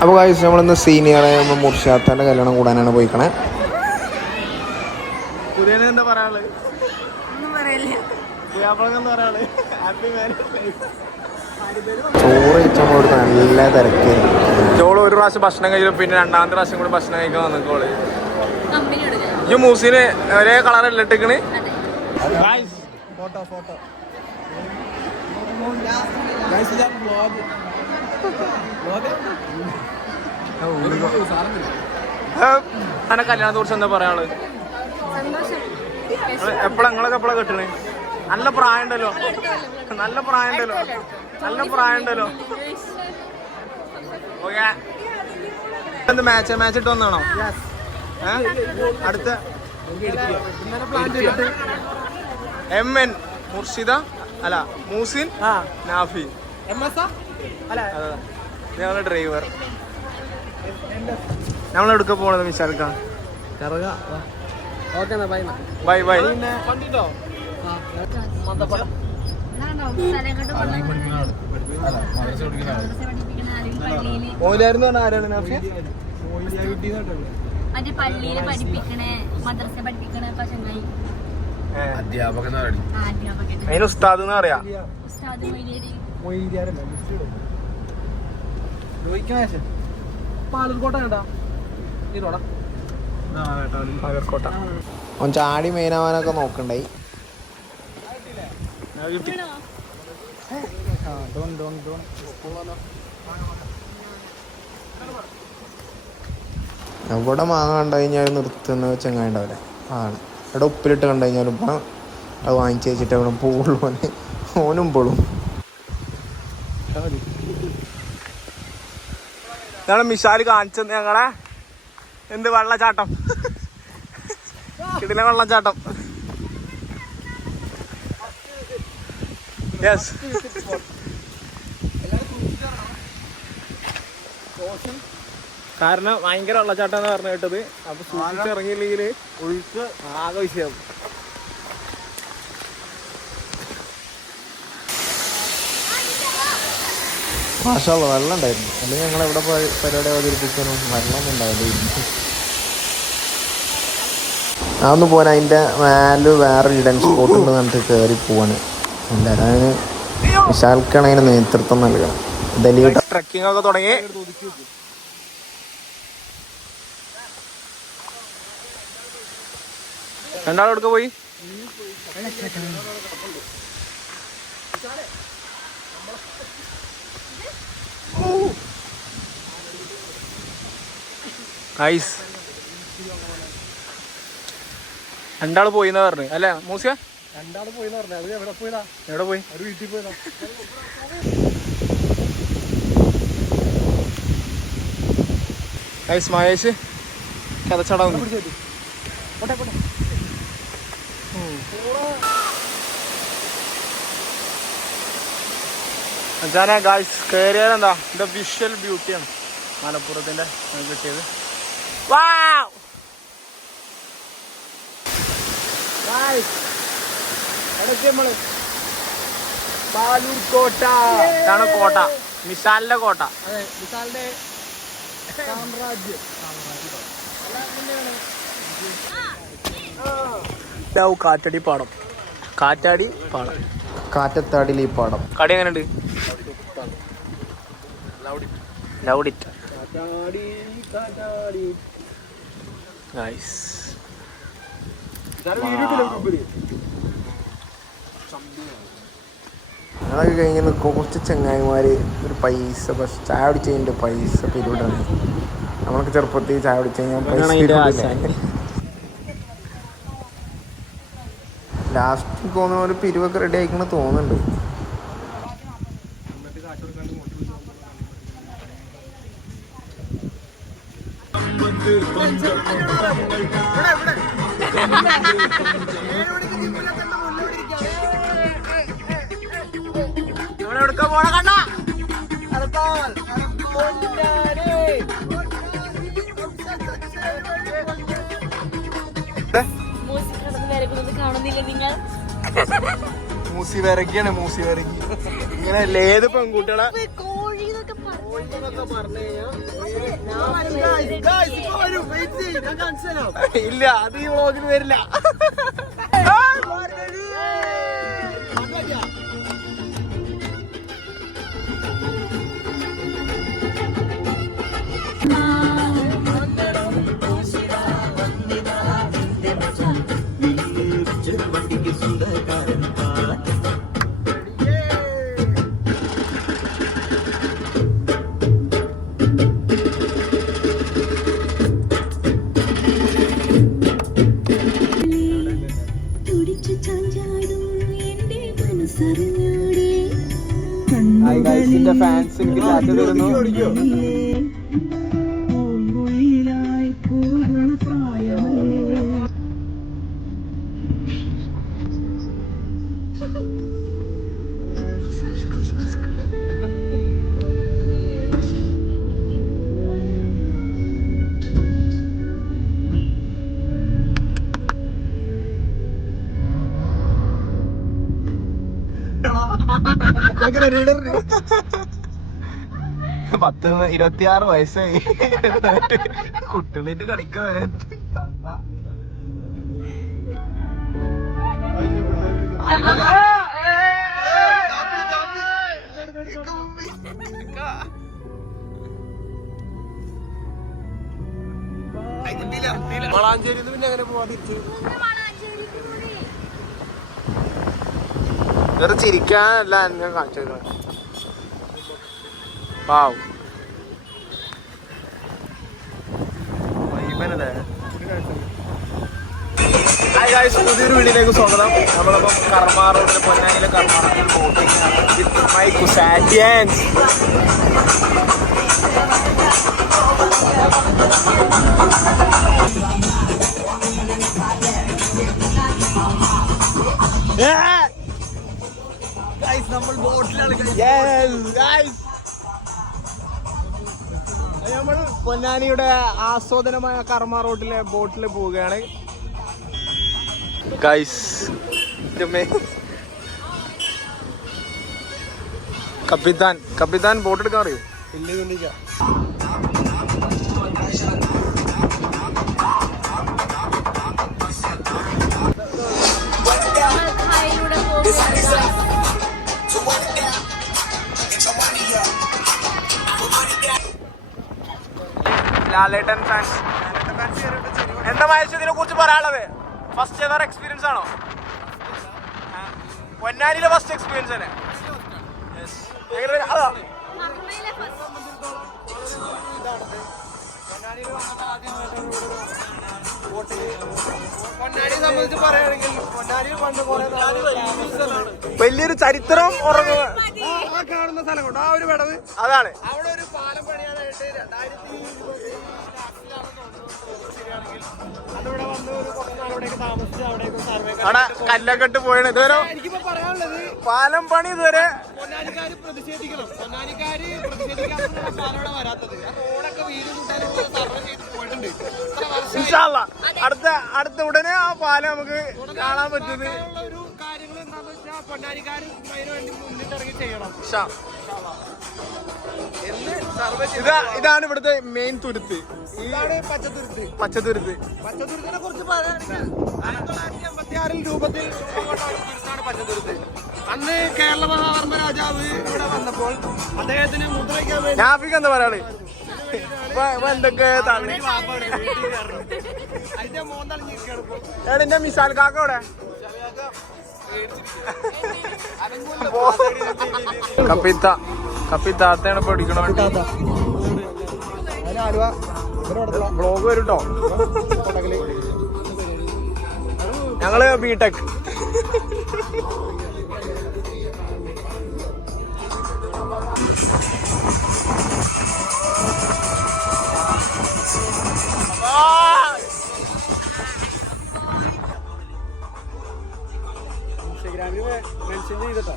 അപ്പോൾ കാഴ്ച നമ്മളിന്ന് സീനിയറെ നമ്മൾ മുർഷാത്താൻ്റെ കല്യാണം കൂടാനാണ് പോയിക്കണേ. എന്താ പറയാനുള്ളത്? ചോറ് കഴിച്ചപ്പോൾ നല്ല തിരക്കായിരുന്നു. ചോള് ഒരു പ്രാവശ്യം ഭക്ഷണം കഴിച്ചു, പിന്നെ രണ്ടാമത്തെ പ്രാവശ്യം കൂടി ഭക്ഷണം കഴിക്കാൻ വന്നിക്കോള്. ഈ മൂസിന് ഒരേ കളറല്ല ഇട്ടിക്കണ്. അങ്ങനെ കല്യാണത്തെ കുറിച്ച് എന്താ പറയാനുള്ളത്? നിങ്ങളൊക്കെ എപ്പോഴാ കെട്ടണേ? നല്ല പ്രായം ഉണ്ടല്ലോ, നല്ല പ്രായം ഉണ്ടല്ലോ, നല്ല പ്രായം ഉണ്ടല്ലോ. ഓക്കെ, എന്ത് മാച്ച് ഇട്ട് വന്നാണോ? അടുത്ത MN മുർഷിദ അല്ല മൂസിൻ നാഫി ഞങ്ങളുടെ ഡ്രൈവർ. നമ്മളെടുക്ക പോണത് വിശാൽക്ക. Bye bye. ഓലായിരുന്നു പറഞ്ഞ ആരാണ് നാഫിയ? മറ്റേ പള്ളിയില് പഠിപ്പിക്കണേ, മദ്രസ പഠിപ്പിക്കണേ ചങ്ങായി. അതിന് ഉസ്താദ് എന്ന് പറയാ. പാലർക്കോട്ട. അവൻ ചാടി മെയിനാവാനൊക്കെ നോക്കണ്ടായി. എവിടെ മാങ്ങ കണ്ടു കഴിഞ്ഞാൽ നിർത്തുന്ന ചെങ്ങായി ഉണ്ടാവില്ല. ആണ് ഇവിടെ ഉപ്പിലിട്ട് കണ്ടു കഴിഞ്ഞാലും ഇപ്പം അത് വാങ്ങിച്ച് വെച്ചിട്ട് അവിടെ പോകുള്ളൂ. ഓനും പോളും. ഞങ്ങളെ മിഷാല് കാണിച്ചത് ഞങ്ങളെ എന്ത് വെള്ളച്ചാട്ടം, കിടിലൻ വെള്ളച്ചാട്ടം. യെസ്, കാരണം ഭയങ്കര വെള്ളച്ചാട്ടം എന്ന് പറഞ്ഞു കേട്ടത്. അപ്പൊ സൂക്ഷിച്ച് ഇറങ്ങിയില്ലെങ്കിൽ ഒഴുക്ക് ആകെ വിഷയം. മാഷാള്ള വെള്ളം ഉണ്ടായിരുന്നു. അല്ലെങ്കിൽ ഞങ്ങൾ എവിടെ പരിപാടി അവതരിപ്പിക്കാനും വെള്ളമൊന്നും ഉണ്ടാവില്ലായിരുന്നു. അതൊന്ന് പോരാ, അതിൻ്റെ മേല് വേറെ ഹിഡൻ സ്പോട്ട് ഉണ്ട് എന്നിട്ട് കയറി പോവാണ് എല്ലാവരും. അതിന് വിശാൽക്കാണ് അതിന് നേതൃത്വം നൽകണം. ഡൽഹി ട്രക്കിംഗ് ഒക്കെ തുടങ്ങി. രണ്ടാളെടുക്ക പോയി. ഐസ് രണ്ടാള് പോയിന്നാ പറഞ്ഞു അല്ലേ മൂസിയ? രണ്ടാള് പോയിന്ന് പറഞ്ഞു. അത് എവിടെ പോയതാ? എവിടെ പോയി? ഒരു വീട്ടിൽ പോയതാ. ഐസ് മഹേഷ് കഥച്ചട അച്ഛനെ ഗായ്സ് കയറിയാലെന്താ ഇതിന്റെ വിഷ്വൽ ബ്യൂട്ടിയാണ് മലപ്പുറത്തിന്റെ കിട്ടിയത്. ബാലൂർ കോട്ട ഇതാണ് കോട്ട, മിസാലിന്റെ കോട്ട. മിസാലിന്റെ സാമ്രാജ്യം. കാറ്റാടി പാടം, കാറ്റാടി പാടം, കാറ്റത്താടിൽ ഈ പാടം. കടി എങ്ങനെയുണ്ട്? ലൗഡിറ്റ് നൈസ്. ഞങ്ങളൊക്കെ കഴിഞ്ഞ് കുറച്ച് ചങ്ങായിമാർ ഒരു പൈസ ചായ അടിച്ചതിൻ്റെ പൈസ പിരിവിടാണ്. നമ്മളൊക്കെ ചെറുപ്പത്തിൽ ചായ അടിച്ചു കഴിഞ്ഞാൽ ലാസ്റ്റ് തോന്നുന്ന ഒരു പിരിവൊക്കെ റെഡി ആയിക്കണെന്ന് തോന്നുന്നുണ്ട്. കാണുന്നില്ല നിങ്ങൾ? മൂസി വിറക്കിയാണ് മൂസി വിറക്കി ഇങ്ങനെ ഏത് പെൺകുട്ടികളെ ഇല്ല അത് ഈ വ്ളോഗിൽ വരില്ല. ഫാൻസ് എനിക്ക് ടാറ്റ തരുന്നു. പത്ത് 26 വയസ്സായി കുട്ടികളിട്ട് കളിക്കാൻ. വളാഞ്ചേരി പിന്നെ എങ്ങനെ പോവാ തിരിച്ചു? വേറെ ചിരിക്കാനല്ല എന്നെ കാണിച്ചേക്കണേ. പാവ് പുതിയൊരു വീടിലേക്ക് സ്വാഗതം. നമ്മളിപ്പം കർമ്മ റോഡിൽ പൊന്നാനിയിലെ കർമ്മ റോഡിൽ ബോട്ടിംഗ് വിത്ത് മൈ കുസാറ്റിയൻസ്. നമ്മൾ ബോട്ടിലാണ്. നമ്മൾ പൊന്നാനിയുടെ ആസ്വാദനമായ കർമ്മ റോഡിലെ ബോട്ടിൽ പോവുകയാണ് ഗൈസ്. കപ്പിത്താൻ ബോട്ട് എടുക്കാൻ അറിയോ? ഇല്ല. ലാലേട്ടൻ ഫാൻസ് എന്താ മഹേഷ് ഇതിനെ കുറിച്ച് പറയാനുള്ളത്? ഫസ്റ്റ് എവർ എക്സ്പീരിയൻസ് ആണോ? പൊന്നാനിയിലെ ഫസ്റ്റ് എക്സ്പീരിയൻസ് അല്ലേ? വലിയൊരു ചരിത്രം ഉറങ്ങുക കാണുന്ന സ്ഥലം കൊണ്ട് ആ ഒരു വിടവ് അതാണ്. അവിടെ ഒരു പാലം പണിയാനായിട്ട് 2020 അതിവിടെ വന്ന് ഒരു കുറച്ച് നാളവിടേക്ക് താമസിച്ച് അവിടേക്ക് അവിടെ കല്ലൊക്കെ ഇട്ട് പോയാണ്. ഇതുവരെ എനിക്കിപ്പോ പറയാനുള്ളത് പാലം പണി ഇതുവരെ പൊന്നാനിക്കാര് പ്രതിഷേധിക്കണം. പൊന്നാനിക്കാര് പ്രതിഷേധിക്കാത്ത പാലം വരാത്തത്. റോഡൊക്കെ വീട് കൂട്ടാനുള്ള സർവേ ചെയ്ത് പോയിട്ടുണ്ട്. അടുത്ത ഉടനെ ആ പാലം നമുക്ക് കാണാൻ പറ്റുന്നത് ഒരു കാര്യങ്ങൾ എന്താണെന്ന് വെച്ചാൽ പൊന്നാനിക്കാര് അതിനു വേണ്ടി മുന്നിട്ടിറങ്ങി ചെയ്യണം. ഇതാണ് ഇവിടുത്തെ മെയിൻ തുരുത്ത്. ഇതാണ് പച്ചത്തുരുത്തിനെ കുറിച്ച് പറയുകയാണെങ്കിൽ 1956 രൂപത്തിൽ തുരുത്താണ് പച്ചത്തുരുത്ത്. അന്ന് കേരള മഹാവർമ്മ രാജാവ് ഇവിടെ വന്നപ്പോൾ അദ്ദേഹത്തിന് മുദ്രയ്ക്കാൻ വേണ്ടി നാഫിക്ക് എന്താ പറയാള് എന്തൊക്കെ അതിന്റെ മോന്തളിഞ്ഞിരിക്കുകയാണ്. മിസാൽ കാക്ക ഇവിടെ കപ്പിത്താത്തയാണ് പഠിക്കണ ബ്ലോഗ് വരും കേട്ടോ. ഞങ്ങള് ബിടെക് ഇൻസ്റ്റഗ്രാമിൽ മെൻഷൻ ചെയ്തിട്ടാ.